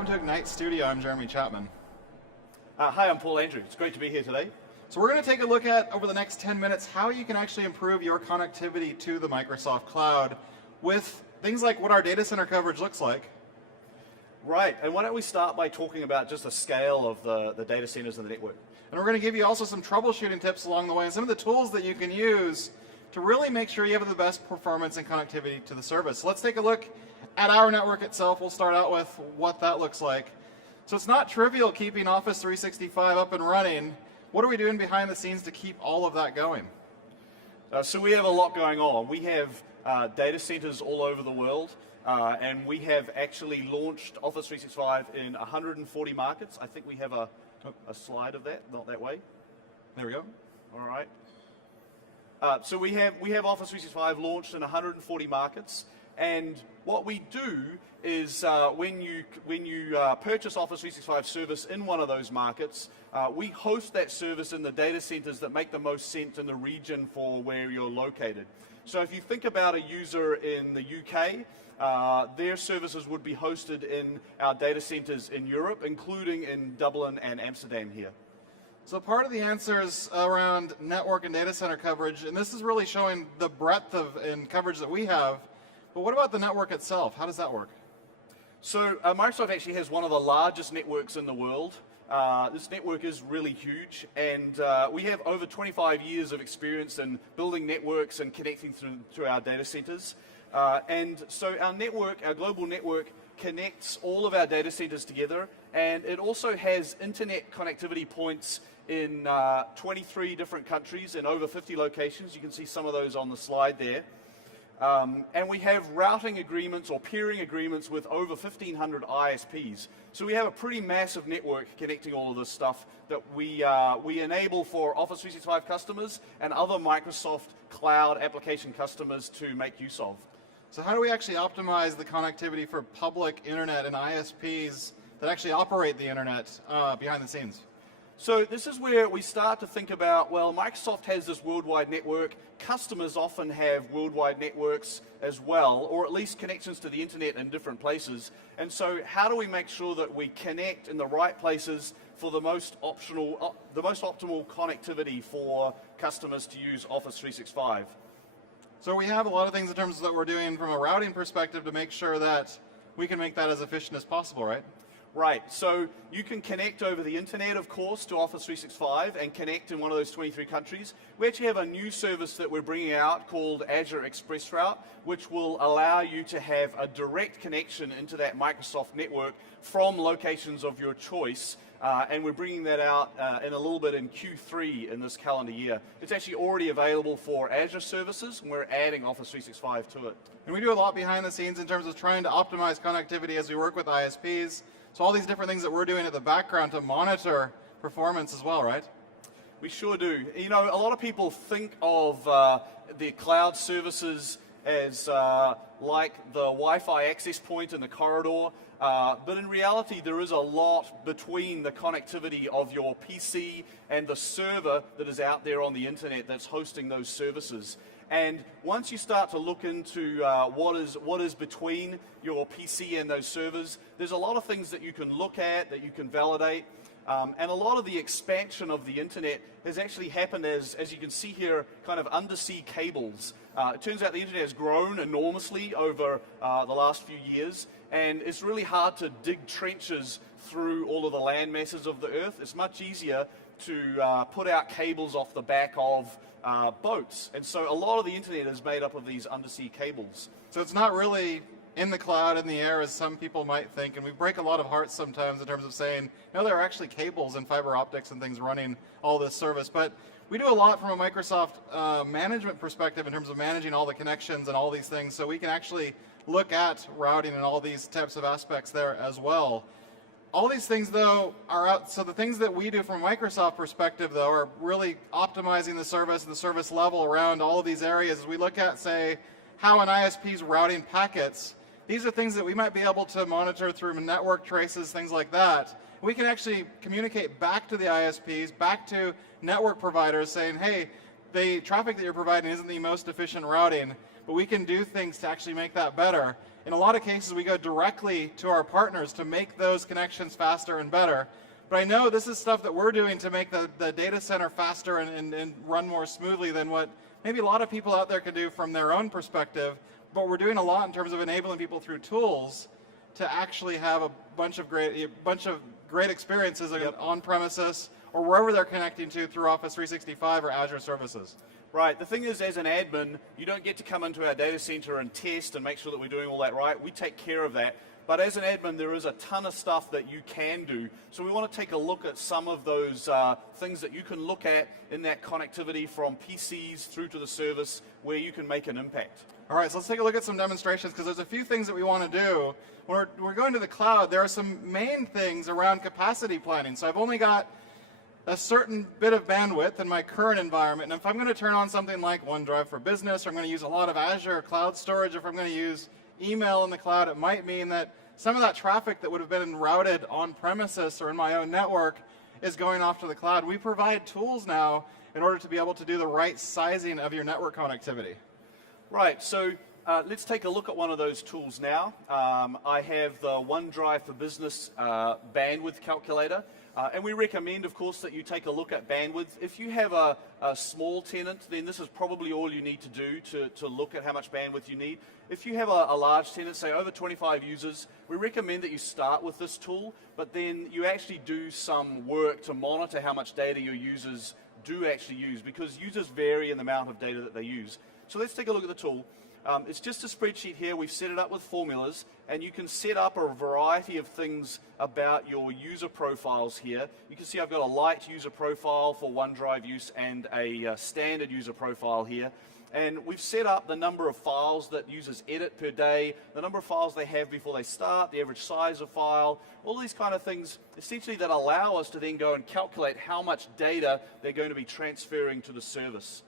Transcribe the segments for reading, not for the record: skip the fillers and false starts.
welcome to Ignite Studio. I'm Jeremy Chapman. Hi, I'm Paul Andrew. It's great to be here today. So we're going to take a look at, over the next 10 minutes, how you can actually improve your connectivity to the Microsoft Cloud with things like what our data center coverage looks like. Right, and why don't we start by talking about just the scale of the data centers and the network. And we're going to give you also some troubleshooting tips along the way and some of the tools that you can use to really make sure you have the best performance and connectivity to the service. So let's take a look at our network itself. We'll start out with what that looks like. So it's not trivial keeping Office 365 up and running. What are we doing behind the scenes to keep all of that going? So we have a lot going on. We have data centers all over the world, and we have actually launched Office 365 in 140 markets. I think we have a slide of that, not that way. There we go. All right. So we have Office 365 launched in 140 markets, and what we do is when you purchase Office 365 service in one of those markets, we host that service in the data centers that make the most sense in the region for where you're located. So if you think about a user in the UK, their services would be hosted in our data centers in Europe, including in Dublin and Amsterdam here. So part of the answer is around network and data center coverage, and this is really showing the breadth and coverage that we have. But what about the network itself? How does that work? So Microsoft actually has one of the largest networks in the world. This network is really huge, and we have over 25 years of experience in building networks and connecting through our data centers. And so our network, our global network, connects all of our data centers together, and it also has internet connectivity points in 23 different countries in over 50 locations. You can see some of those on the slide there. And we have routing agreements or peering agreements with over 1,500 ISPs. So we have a pretty massive network connecting all of this stuff that we enable for Office 365 customers and other Microsoft Cloud application customers to make use of. So how do we actually optimize the connectivity for public internet and ISPs that actually operate the internet behind the scenes? So this is where we start to think about, well, Microsoft has this worldwide network. Customers often have worldwide networks as well, or at least connections to the internet in different places. And so how do we make sure that we connect in the right places for the most optimal connectivity for customers to use Office 365? So we have a lot of things in terms of that we're doing from a routing perspective to make sure that we can make that as efficient as possible, right? Right, so you can connect over the internet, of course, to Office 365 and connect in one of those 23 countries. We actually have a new service that we're bringing out called Azure Express Route, which will allow you to have a direct connection into that Microsoft network from locations of your choice. And we're bringing that out in a little bit in Q3 in this calendar year. It's actually already available for Azure services, and we're adding Office 365 to it. And we do a lot behind the scenes in terms of trying to optimize connectivity as we work with ISPs. So all these different things that we're doing at the background to monitor performance as well, right? We sure do. You know, a lot of people think of the cloud services as like the Wi-Fi access point in the corridor, but in reality there is a lot between the connectivity of your PC and the server that is out there on the internet that's hosting those services. And once you start to look into what is between your PC and those servers, there's a lot of things that you can look at, that you can validate. And a lot of the expansion of the internet has actually happened as you can see here, kind of undersea cables. It turns out the internet has grown enormously over the last few years, and it's really hard to dig trenches through all of the land masses of the Earth. It's much easier to put out cables off the back of boats. And so a lot of the internet is made up of these undersea cables. So it's not really in the cloud, in the air, as some people might think, and we break a lot of hearts sometimes in terms of saying, no, there are actually cables and fiber optics and things running all this service. But we do a lot from a Microsoft management perspective in terms of managing all the connections and all these things, so we can actually look at routing and all these types of aspects there as well. All these things, though, are out. So the things that we do from a Microsoft perspective, though, are really optimizing the service and the service level around all of these areas. As we look at, say, how an ISP is routing packets, these are things that we might be able to monitor through network traces, things like that. We can actually communicate back to the ISPs, back to network providers, saying, hey, the traffic that you're providing isn't the most efficient routing, but we can do things to actually make that better. in a lot of cases we go directly to our partners to make those connections faster and better. But I know this is stuff that we're doing to make the data center faster and run more smoothly than what maybe a lot of people out there can do from their own perspective. But we're doing a lot in terms of enabling people through tools to actually have a bunch of great experiences on premises or wherever they're connecting to through Office 365 or Azure services. Right, the thing is, as an admin, you don't get to come into our data center and test and make sure that we're doing all that right. We take care of that. But as an admin, there is a ton of stuff that you can do. So we want to take a look at some of those things that you can look at in that connectivity from PCs through to the service where you can make an impact. All right, so let's take a look at some demonstrations because there's a few things that we want to do. When we're going to the cloud, there are some main things around capacity planning. So I've only got a certain bit of bandwidth in my current environment. And if I'm going to turn on something like OneDrive for Business, or I'm going to use a lot of Azure cloud storage, if I'm going to use email in the cloud, it might mean that some of that traffic that would have been routed on premises or in my own network is going off to the cloud. We provide tools now in order to be able to do the right sizing of your network connectivity. Right, so let's take a look at one of those tools now. I have the OneDrive for Business bandwidth calculator. And we recommend, of course, that you take a look at bandwidth. If you have a small tenant, then this is probably all you need to do to look at how much bandwidth you need. If you have a large tenant, say over 25 users, we recommend that you start with this tool, but then you actually do some work to monitor how much data your users do actually use, because users vary in the amount of data that they use. So let's take a look at the tool. It's just a spreadsheet here. We've set it up with formulas, and you can set up a variety of things about your user profiles here. You can see I've got a light user profile for OneDrive use and a standard user profile here. And we've set up the number of files that users edit per day, the number of files they have before they start, the average size of file, all these kind of things essentially that allow us to then go and calculate how much data they're going to be transferring to the service.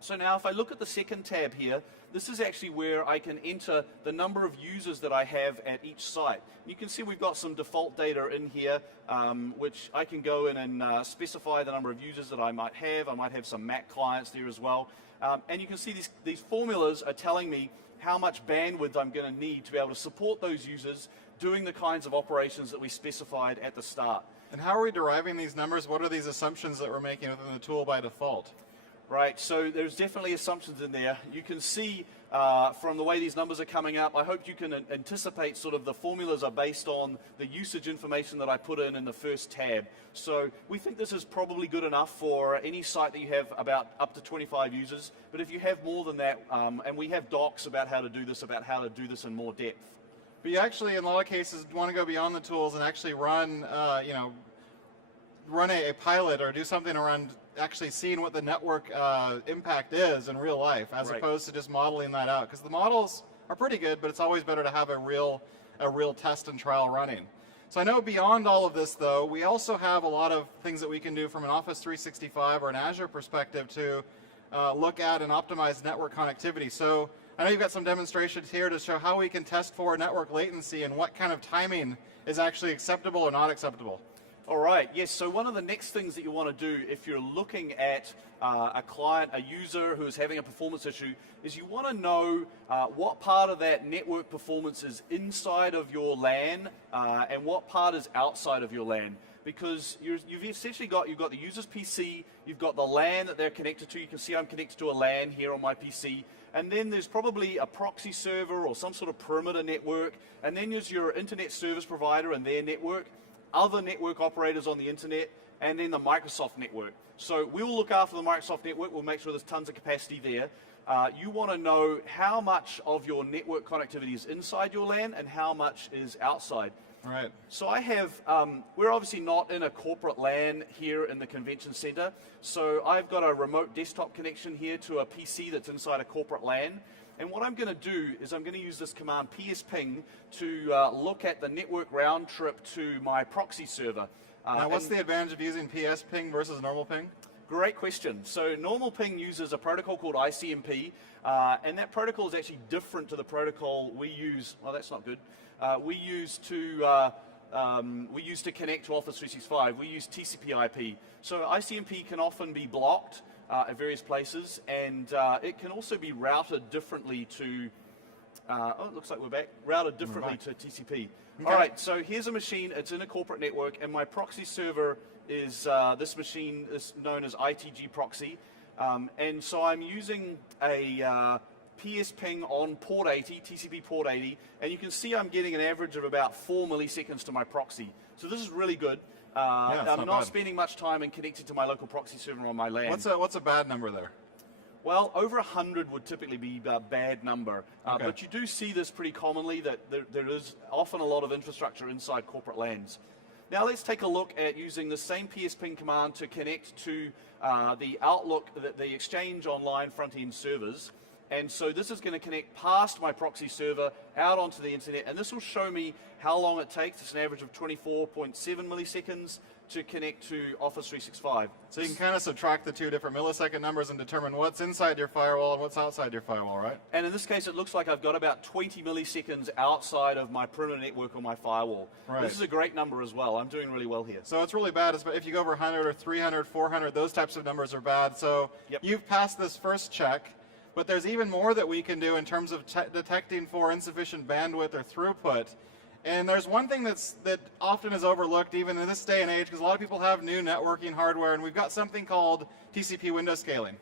So now if I look at the second tab here, this is actually where I can enter the number of users that I have at each site. You can see we've got some default data in here, which I can go in and specify the number of users that I might have. I might have some Mac clients there as well. And you can see these formulas are telling me how much bandwidth I'm going to need to be able to support those users doing the kinds of operations that we specified at the start. And how are we deriving these numbers? What are these assumptions that we're making within the tool by default? Right, so there's definitely assumptions in there. You can see from the way these numbers are coming up, I hope you can anticipate sort of the formulas are based on the usage information that I put in the first tab. So we think this is probably good enough for any site that you have about up to 25 users. But if you have more than that, and we have docs about how to do this in more depth. But you actually, in a lot of cases, want to go beyond the tools and actually run, run a pilot or do something around actually seeing what the network impact is in real life, as opposed to just modeling that out. Because the models are pretty good, but it's always better to have a real test and trial running. So I know beyond all of this, though, we also have a lot of things that we can do from an Office 365 or an Azure perspective to look at and optimize network connectivity. So I know you've got some demonstrations here to show how we can test for network latency and what kind of timing is actually acceptable or not acceptable. All right, yes, so one of the next things that you want to do if you're looking at a client, a user who is having a performance issue, is you want to know what part of that network performance is inside of your LAN and what part is outside of your LAN. Because you've essentially got the user's PC, you've got the LAN that they're connected to. You can see I'm connected to a LAN here on my PC. And then there's probably a proxy server or some sort of perimeter network. And then there's your internet service provider and their network, other network operators on the internet, and then the Microsoft network. So we'll look after the Microsoft network. We'll make sure there's tons of capacity there. You want to know how much of your network connectivity is inside your LAN and how much is outside. Right. So I have, we're obviously not in a corporate LAN here in the convention center. So I've got a remote desktop connection here to a PC that's inside a corporate LAN. And what I'm going to do is I'm going to use this command psping to look at the network round trip to my proxy server. Now, what's the advantage of using psping versus normal ping? Great question. So normal ping uses a protocol called ICMP, and that protocol is actually different to the protocol we use. Well, that's not good. We use to connect to Office 365. We use TCP/IP. So ICMP can often be blocked at various places, and it can also be routed differently to Oh, it looks like we're back. Routed differently to TCP. All right, so here's a machine. It's in a corporate network, and my proxy server is this machine is known as ITG proxy. And so I'm using a PS ping on port 80, TCP port 80, and you can see I'm getting an average of about 4 milliseconds to my proxy. So this is really good. I'm not spending much time and connected to my local proxy server on my LAN. What's a bad number there? Well, over 100 would typically be a bad number, but you do see this pretty commonly, that there is often a lot of infrastructure inside corporate LANs. Now let's take a look at using the same psping command to connect to the Outlook, the Exchange Online front-end servers. And so this is going to connect past my proxy server out onto the internet, and this will show me how long it takes. It's an average of 24.7 milliseconds to connect to Office 365. So you can kind of subtract the two different millisecond numbers and determine what's inside your firewall and what's outside your firewall, right? And in this case, it looks like I've got about 20 milliseconds outside of my perimeter network on my firewall. Right. This is a great number as well. I'm doing really well here. So it's really bad. If you go over 100 or 300, 400, those types of numbers are bad. So you've passed this first check, but there's even more that we can do in terms of detecting for insufficient bandwidth or throughput. And there's one thing that often is overlooked even in this day and age, because a lot of people have new networking hardware, and we've got something called TCP window scaling.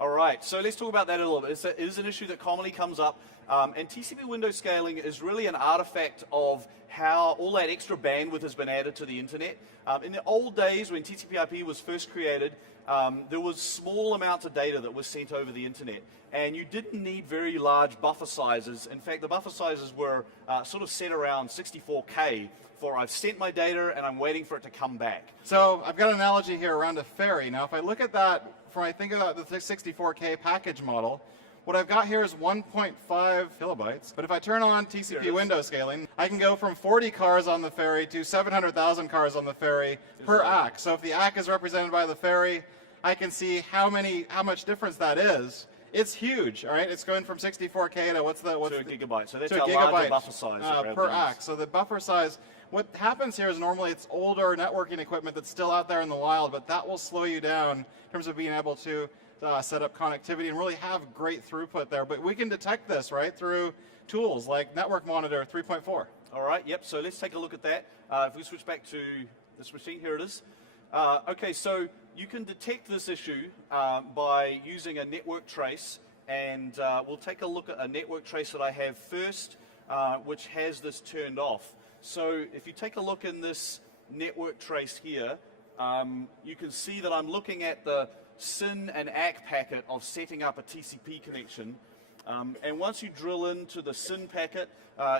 All right, so let's talk about that a little bit. It is an issue that commonly comes up, and TCP window scaling is really an artifact of how all that extra bandwidth has been added to the internet. In the old days when TCP/IP was first created, there was small amounts of data that was sent over the internet, and you didn't need very large buffer sizes. In fact, the buffer sizes were sort of set around 64K for I've sent my data and I'm waiting for it to come back. So I've got an analogy here around a ferry. Now if I look at that, I think about the 64K package model, what I've got here is 1.5 kilobytes, but if I turn on TCP window scaling, I can go from 40 cars on the ferry to 700,000 cars on the ferry per ACK. So if the ACK is represented by the ferry, I can see how much difference that is. It's huge, all right? It's going from 64K to what's to a gigabyte. So that's a larger buffer size per ACK. So the buffer size, what happens here is normally it's older networking equipment that's still out there in the wild, but that will slow you down in terms of being able to set up connectivity and really have great throughput there. But we can detect this, right, through tools like Network Monitor 3.4. All right, yep, so let's take a look at that. If we switch back to this machine, here it is. Okay, so you can detect this issue by using a network trace, and we'll take a look at a network trace that I have first, which has this turned off. So if you take a look in this network trace here, you can see that I'm looking at the SYN and ACK packet of setting up a TCP connection. And once you drill into the SYN packet,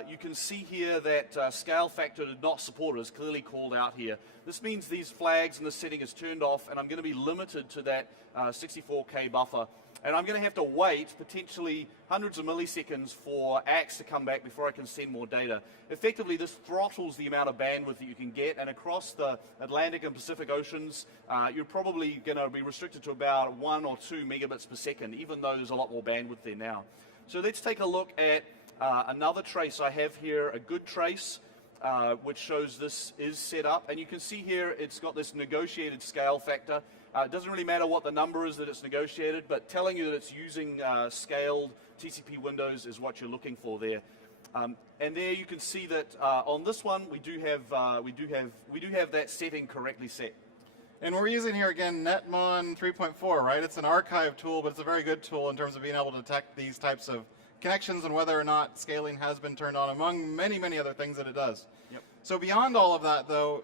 you can see here that scale factor did not support it. It's clearly called out here. This means these flags and the setting is turned off, and I'm going to be limited to that 64K buffer. And I'm going to have to wait potentially hundreds of milliseconds for ACKs to come back before I can send more data. Effectively, this throttles the amount of bandwidth that you can get, and across the Atlantic and Pacific Oceans, you're probably going to be restricted to about 1 or 2 megabits per second, even though there's a lot more bandwidth there now. So let's take a look at another trace I have here, a good trace, which shows this is set up. And you can see here it's got this negotiated scale factor. It doesn't really matter what the number is that it's negotiated, but telling you that it's using scaled TCP windows is what you're looking for there. And there you can see that on this one we do have that setting correctly set. And we're using here again Netmon 3.4, right? It's an archive tool, but it's a very good tool in terms of being able to detect these types of connections and whether or not scaling has been turned on, among many, many other things that it does. Yep. So beyond all of that, though,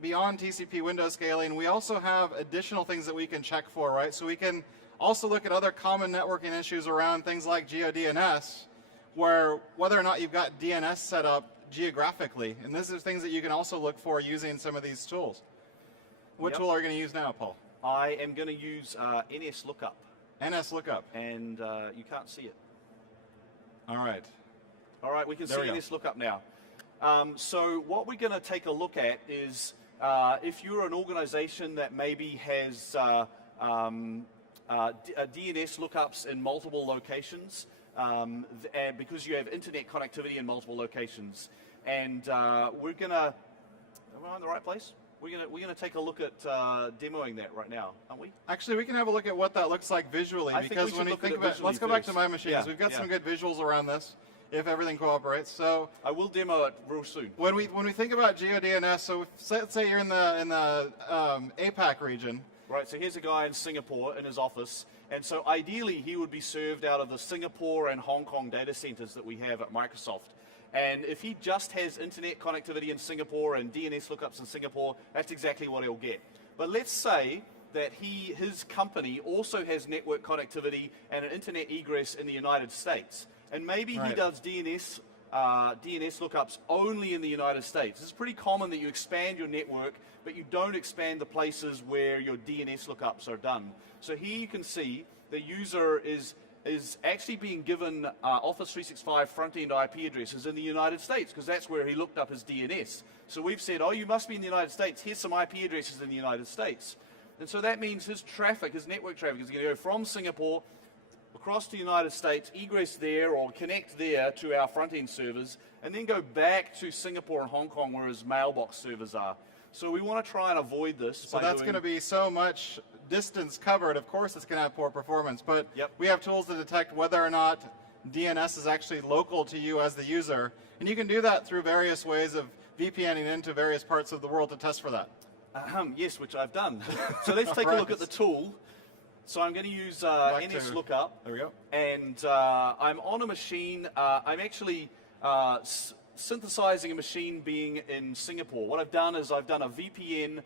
beyond TCP window scaling, we also have additional things that we can check for, right? So we can also look at other common networking issues around things like GeoDNS, where whether or not you've got DNS set up geographically. And this is things that you can also look for using some of these tools. What tool are you going to use now, Paul? I am going to use NS Lookup. NS Lookup. And you can't see it. All right. All right, we can see NS Lookup now. So what we're going to take a look at is if you're an organization that maybe has DNS lookups in multiple locations, and because you have internet connectivity in multiple locations, and we're going to, am I in the right place? We're gonna take a look at demoing that right now, aren't we? Actually, we can have a look at what that looks like visually, because when we think about, let's go back to my machines. We've got some good visuals around this. if everything cooperates. So I will demo it real soon. when we think about GeoDNS, so let's say you're in the APAC region. Right, so here's a guy in Singapore in his office, and so ideally he would be served out of the Singapore and Hong Kong data centers that we have at Microsoft. And if he just has internet connectivity in Singapore and DNS lookups in Singapore, that's exactly what he'll get. But let's say that his company also has network connectivity and an internet egress in the United States. And maybe he does DNS lookups only in the United States. It's pretty common that you expand your network, but you don't expand the places where your DNS lookups are done. So here you can see the user is actually being given Office 365 front-end IP addresses in the United States, because that's where he looked up his DNS. So we've said, oh, you must be in the United States. Here's some IP addresses in the United States. And so that means his traffic, his network traffic, is going to go from Singapore across to the United States, egress there or connect there to our front-end servers, and then go back to Singapore and Hong Kong where his mailbox servers are. So we want to try and avoid this. So that's going to be so much distance covered. Of course it's going to have poor performance, but we have tools to detect whether or not DNS is actually local to you as the user. And you can do that through various ways of VPNing into various parts of the world to test for that. Yes, which I've done. So let's take a look at the tool. So I'm going to use NS Lookup. There we go. And I'm on a machine. I'm actually synthesizing a machine being in Singapore. What I've done is I've done a VPN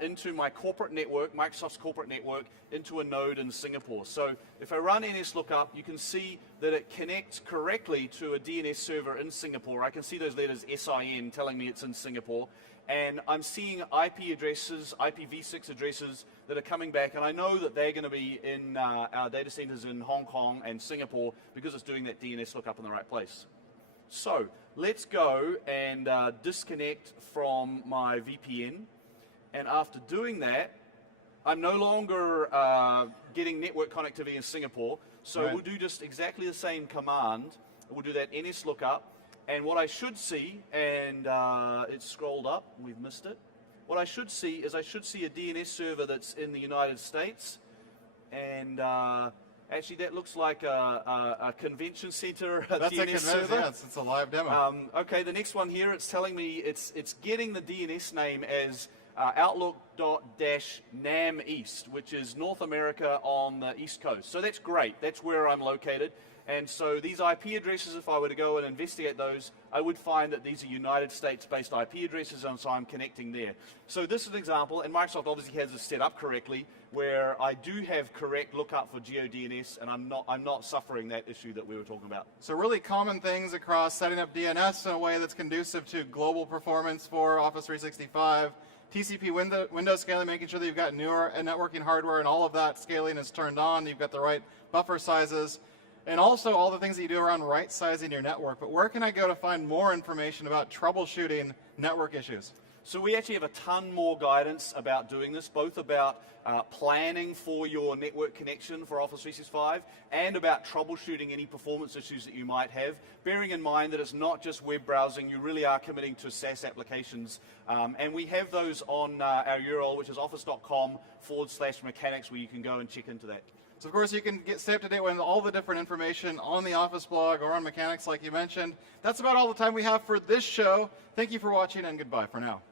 into my corporate network, Microsoft's corporate network, into a node in Singapore. So if I run NS Lookup, you can see that it connects correctly to a DNS server in Singapore. I can see those letters SIN telling me it's in Singapore. And I'm seeing IP addresses, IPv6 addresses that are coming back, and I know that they're going to be in our data centers in Hong Kong and Singapore because it's doing that DNS lookup in the right place. So let's go and disconnect from my VPN. And after doing that, I'm no longer getting network connectivity in Singapore. So we'll do just exactly the same command. We'll do that NS lookup. And what I should see, and it's scrolled up, we've missed it. What I should see is I should see a DNS server that's in the United States. And actually that looks like a convention center DNS server. Yeah, it's a live demo. Okay, the next one here, it's telling me it's getting the DNS name as Outlook.-NAM East, which is North America on the East Coast. So that's great. That's where I'm located. And so these IP addresses, if I were to go and investigate those, I would find that these are United States-based IP addresses, and so I'm connecting there. So this is an example, and Microsoft obviously has this set up correctly, where I do have correct lookup for GeoDNS, and I'm not suffering that issue that we were talking about. So really common things across setting up DNS in a way that's conducive to global performance for Office 365, TCP window scaling, making sure that you've got newer networking hardware and all of that scaling is turned on, you've got the right buffer sizes, and also all the things that you do around right-sizing your network. But where can I go to find more information about troubleshooting network issues? So we actually have a ton more guidance about doing this, both about planning for your network connection for Office 365 and about troubleshooting any performance issues that you might have, bearing in mind that it's not just web browsing, you really are committing to SaaS applications. And we have those on our URL, which is office.com/mechanics, where you can go and check into that. So of course you can stay up to date with all the different information on the Office blog or on Mechanics like you mentioned. That's about all the time we have for this show. Thank you for watching and goodbye for now.